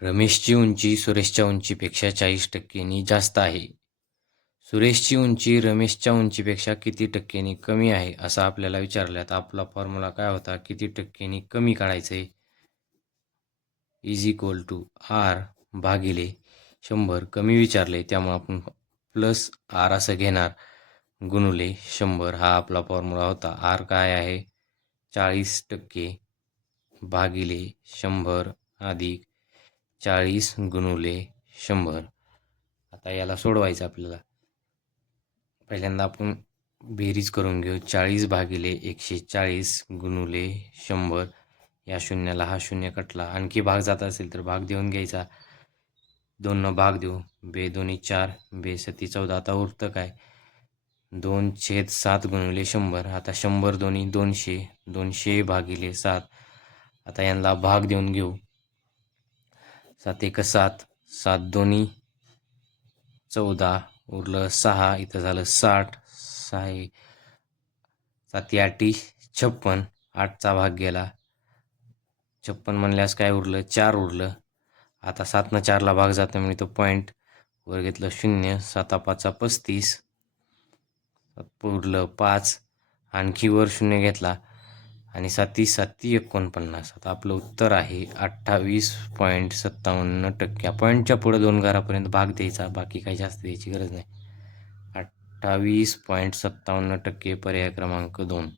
रमेशची उंची सुरेशच्या उंचीपेक्षा 40% जास्त आहे. सुरेशची उंची रमेशच्या उंचीपेक्षा किती टक्क्यांनी कमी आहे असं आपल्याला विचारलं तर आपला फॉर्म्युला काय होता? किती टक्क्यांनी कमी काढायचं आहे इज इक्वल टू आर भागिले 100. कमी विचारले त्यामुळे आपण प्लस आर असं घेणार गुणुले 100. हा आपला फॉर्म्युला होता. आर काय आहे? 40% भागिले 100 अधिक 40 गुणुले 100. आता याला सोडवायचं आपल्याला. पहिल्यांदा आपण बेरीज करून घेऊ. 40 भागिले 140 गुणुले 100. या शून्याला हा शून्य कटला. आणखी भाग जात असेल तर भाग देऊन घ्यायचा. 2 भाग देऊ. बे दोन्ही 4 बे सती 14. आता उरतं काय? 2/7 गुणिले 100. आता 100 दोन्ही 200. 200 भागिले 7. आता यांना भाग देऊन घेऊ. 7 एक 7. 7 दोन्ही 14. उरलं 6. इथं झालं 60. 6 7 8 56. 8चा भाग गेला. 56 म्हणल्यास काय उरलं? 4 उरलं. आता 7 न 4ला भाग जातो म्हणजे तो पॉईंट वर घेतलं 0. 7 5 35. उरलं 5. आणखी वर 0 घेतला आणि 7 7 49. आता आपलं उत्तर आहे 28.57%. पॉईंटच्या पुढे 2 घरापर्यंत भाग द्यायचा. बाकी काही जास्त द्यायची गरज नाही. 28.57% पर्याय क्रमांक 2.